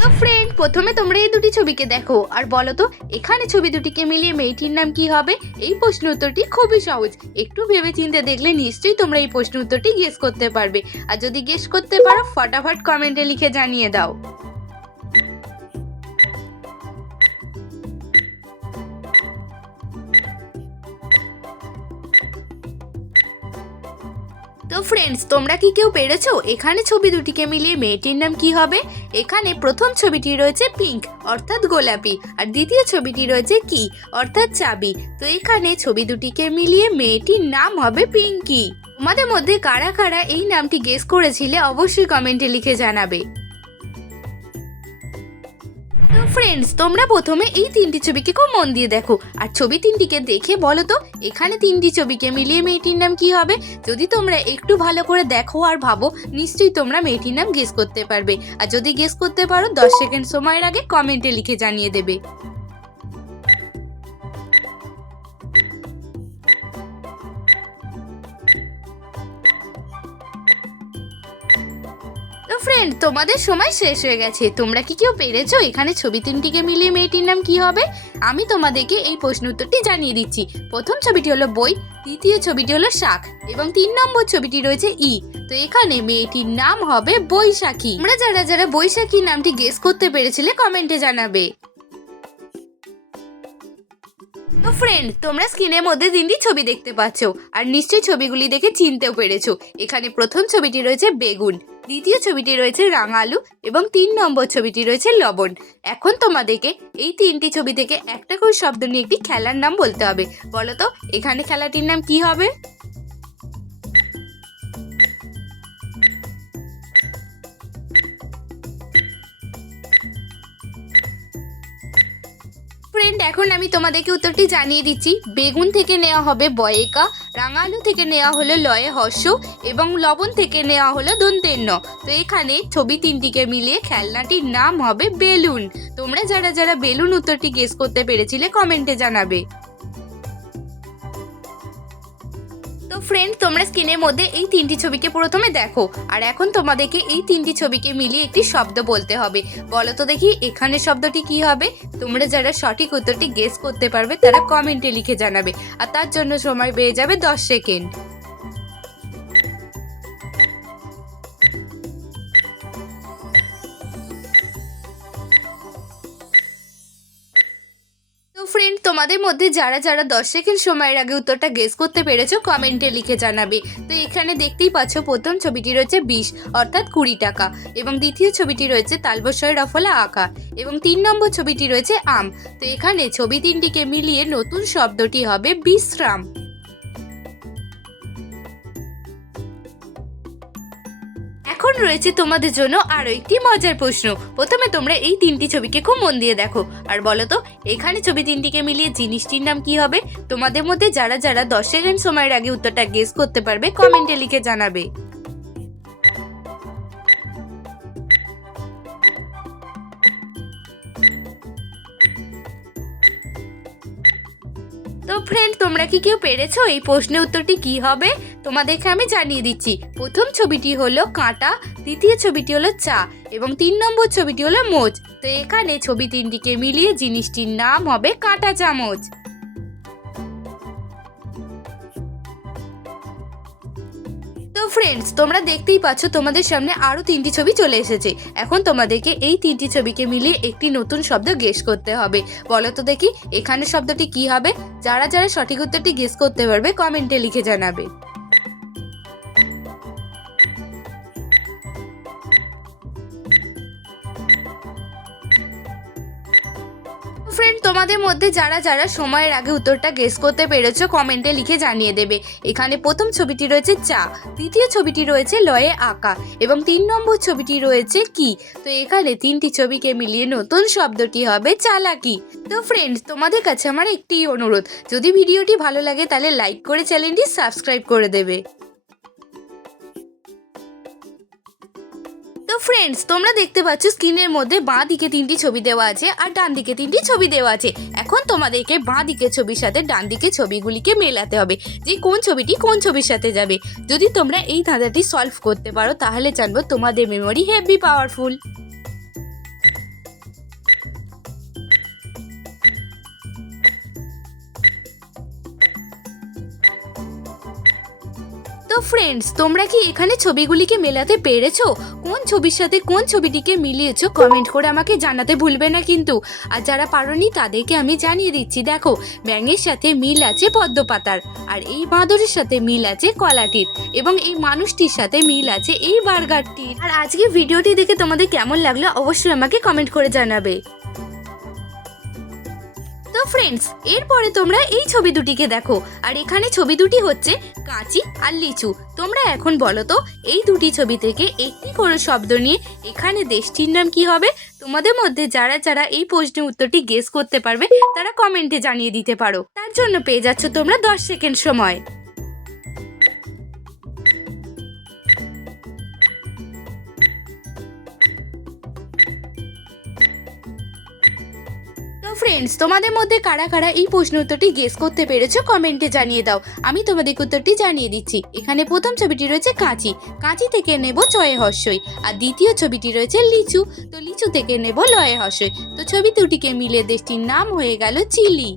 তো ফ্রেন্ড, প্রথমে তোমরা এই দুটি ছবিকে দেখো আর বলো তো এখানে ছবি দুটিকে মিলিয়ে মেয়েটির নাম কি হবে। এই প্রশ্ন উত্তরটি খুবই সহজ, একটু ভেবেচিন্তে দেখলে নিশ্চয়ই তোমরা এই প্রশ্ন উত্তরটি গেস করতে পারবে। আর যদি গেস করতে পারো ফটাফট কমেন্টে লিখে জানিয়ে দাও। তো ফ্রেন্ডস, তোমরা কি কেউ পেরেছো এখানে ছবি দুটিকে মিলিয়ে মেয়েটির নাম কি হবে? এখানে প্রথম ছবিটি রয়েছে পিঙ্ক অর্থাৎ গোলাপি, আর দ্বিতীয় ছবিটি রয়েছে কি অর্থাৎ চাবি। তো এখানে ছবি দুটিকে মিলিয়ে মেয়েটির নাম হবে পিঙ্কি। তোমাদের মধ্যে কারা কারা এই নামটি গেস করেছিলে অবশ্যই কমেন্টে লিখে জানাবে। তো ফ্রেন্ডস, তোমরা প্রথমে এই তিনটি ছবিকে খুব মন দিয়ে দেখো আর ছবি তিনটিকে দেখে বলো তো এখানে তিনটি ছবিকে মিলিয়ে মেয়েটির নাম কি হবে। যদি তোমরা একটু ভালো করে দেখো আর ভাবো নিশ্চয়ই তোমরা মেয়েটির নাম গেস করতে পারবে। আর যদি গেস করতে পারো 10 সেকেন্ড সময়ের আগে কমেন্টে লিখে জানিয়ে দেবে। তো ফ্রেন্ড, তোমাদের সময় শেষ হয়ে গেছে। তোমরা কি কেউ পেরেছো এখানে ছবি তিনটিকে মিলিয়ে মেয়েটির নাম কি হবে? আমি তোমাদেরকে এই প্রশ্ন উত্তরটি জানিয়ে দিচ্ছি। প্রথম ছবিটি হলো বই, দ্বিতীয় ছবিটি হলো শাক এবং 3 নম্বর ছবিটি রয়েছে ই। তো এখানে মেয়েটির নাম হবে বৈশাখী। তোমরা যারা যারা বৈশাখী নামটি গেস করতে পেরেছিলে কমেন্টে জানাবে। তো ফ্রেন্ড, তোমরা স্ক্রিনের মধ্যে তিনটি ছবি দেখতে পাচ্ছ আর নিশ্চয়ই ছবিগুলি দেখে চিনতেও পেরেছো। এখানে প্রথম ছবিটি রয়েছে বেগুন, দ্বিতীয় ছবিটি রয়েছে রাঙালু এবং 3 নম্বর ছবিটি রয়েছে লবণ। এখন তোমাদেরকে এই তিনটি ছবি থেকে একটা করে শব্দ নিয়ে একটি খেলার নাম বলতে হবে। বলো তো এখানে খেলাটির নাম কি হবে? ফ্রেন্ড, এখন আমি তোমাদেরকে উত্তরটি জানিয়ে দিচ্ছি। বেগুন থেকে নেওয়া হবে বয়েকা, রাঙালু থেকে নেওয়া হলো লয়ে হর্ষ এবং লবণ থেকে নেওয়া হলো দন্তের ন। তো এখানে ছবি তিনটিকে মিলিয়ে খেলনাটির নাম হবে বেলুন। তোমরা যারা যারা বেলুন উত্তরটি গেস করতে পেরেছিলে কমেন্টে জানাবে। তো ফ্রেন্ড, তোমরা স্ক্রিনের মধ্যে এই তিনটি ছবিকে প্রথমে দেখো আর এখন তোমাদেরকে এই তিনটি ছবিকে মিলিয়ে একটি শব্দ বলতে হবে। বলো তো দেখি এখানে শব্দটি কি হবে? তোমরা যারা সঠিক উত্তরটি গেস করতে পারবে তারা কমেন্টে লিখে জানাবে আর তার জন্য সময় পেয়ে যাবে 10 সেকেন্ড। তো ফ্রেন্ড, তোমাদের মধ্যে যারা যারা 10 সেকেন্ড সময়ের আগে উত্তরটা গেস করতে পেরেছো কমেন্টে লিখে জানাবে। তো এখানে দেখতেই পাচ্ছ প্রথম ছবিটি রয়েছে 20 অর্থাৎ 20 টাকা এবং দ্বিতীয় ছবিটি রয়েছে তালবস্যয় রফলা আঁকা এবং 3 নম্বর ছবিটি রয়েছে আম। তো এখানে ছবি তিনটিকে মিলিয়ে নতুন শব্দটি হবে বিশ্রাম। এখন রয়েছে তোমাদের জন্য আরো একটি মজার প্রশ্ন। প্রথমে তোমরা এই তিনটি ছবিকে খুব মন দিয়ে দেখো আর বলো তো এখানে ছবি তিনটিকে মিলিয়ে জিনিসটির নাম কি হবে। তোমাদের মধ্যে যারা যারা 10 সেকেন্ড সময়ের আগে উত্তরটা গেস করতে পারবে কমেন্টে লিখে জানাবে। তো ফ্রেন্ড, তোমরা কি কেউ পেরেছো এই প্রশ্নের উত্তরটি কি হবে? তোমাদেরকে আমি জানিয়ে দিচ্ছি। প্রথম ছবিটি হলো কাঁটা, দ্বিতীয় ছবিটি হলো চা এবং 3 নম্বর ছবিটি হলো মোচ। তো এখানে ছবি তিনটিকে মিলিয়ে জিনিসটির নাম হবে কাঁটা চামচ। তো ফ্রেন্ডস, তোমরা দেখতেই পাচ্ছ তোমাদের সামনে আরো তিনটি ছবি চলে এসেছে। এখন তোমাদেরকে এই তিনটি ছবিকে মিলিয়ে একটি নতুন শব্দ গেস করতে হবে। বলো তো দেখি এখানে শব্দটি কি হবে? যারা যারা সঠিক উত্তরটি গেস করতে পারবে কমেন্টে লিখে জানাবে। ফ্রেন্ড, তোমাদের মধ্যে যারা যারা সময়ের আগে উত্তরটা গেস করতে পেরেছো কমেন্টে লিখে জানিয়ে দেবে। এখানে প্রথম ছবিটি রয়েছে চা, দ্বিতীয় ছবিটি রয়েছে লয়ে আঁকা এবং 3 নম্বর ছবিটি রয়েছে কি। তো এখানে তিনটি ছবিকে মিলিয়ে নতুন শব্দটি হবে চালাকি। তো ফ্রেন্ডস, তোমাদের কাছে আমার একটি অনুরোধ, যদি ভিডিওটি ভালো লাগে তাহলে লাইক করে চ্যানেলটি সাবস্ক্রাইব করে দেবে। তো ফ্রেন্ডস, তোমরা দেখতে পাচ্ছ স্ক্রিনের মধ্যে বাঁ দিকে 3টি ছবি দেওয়া আছে আর ডান দিকে 3টি ছবি দেওয়া আছে। এখন তোমাদেরকে বাঁ দিকের ছবির সাথে ডান দিকের ছবিগুলিকে মেলাতে হবে যে কোন ছবিটি কোন ছবির সাথে যাবে। যদি তোমরা এই ধাঁধাটি সলভ করতে পারো তাহলে জানবো তোমাদের মেমোরি হেভি পাওয়ারফুল। তো ফ্রেন্ডস, তোমরা কি এখানে ছবিগুলিকে মেলাতে পেরেছো? কোন ছবির সাথে কোন ছবিটিকে মিলিয়েছো কমেন্ট করে আমাকে জানাতে ভুলবে না কিন্তু। আর যারা পারোনি তাদেরকে আমি জানিয়ে দিচ্ছি, দেখো ব্যাঙের সাথে মিল আছে পদ্ম পাতার, আর এই বাঁদরের সাথে মিল আছে কলাটির, এবং এই মানুষটির সাথে মিল আছে এই বার্গারটির। আর আজকে ভিডিওটি দেখে তোমাদের কেমন লাগলো অবশ্যই আমাকে কমেন্ট করে জানাবে। তো ফ্রেন্ডস, এরপরে তোমরা এই ছবি দুটিকে দেখো, আর এখানে ছবি দুটি হচ্ছে কাঁচি আর লিচু। তোমরা এখন বলো তো এই দুটি ছবি থেকে একটি করে শব্দ নিয়ে এখানে দেশটির নাম কি হবে? তোমাদের মধ্যে যারা যারা এই প্রশ্নের উত্তরটি গেস করতে পারবে তারা কমেন্টে জানিয়ে দিতে পারো। তার জন্য পেয়ে যাচ্ছ তোমরা 10 সেকেন্ড সময়। তো ফ্রেন্ডস, তোমাদের মধ্যে কারা কারা এই প্রশ্ন উত্তরটি গেস করতে পেরেছো কমেন্টে জানিয়ে দাও। আমি তোমাদের উত্তরটি জানিয়ে দিচ্ছি। এখানে প্রথম ছবিটি রয়েছে কাঁচি, কাঁচি থেকে নেব চয়ে হর্ষই। আর দ্বিতীয় ছবিটি রয়েছে লিচু, তো লিচু থেকে নেব লয়ে হর্ষই। তো ছবি দুটিকে মিলে দেশটির নাম হয়ে গেল চিলি।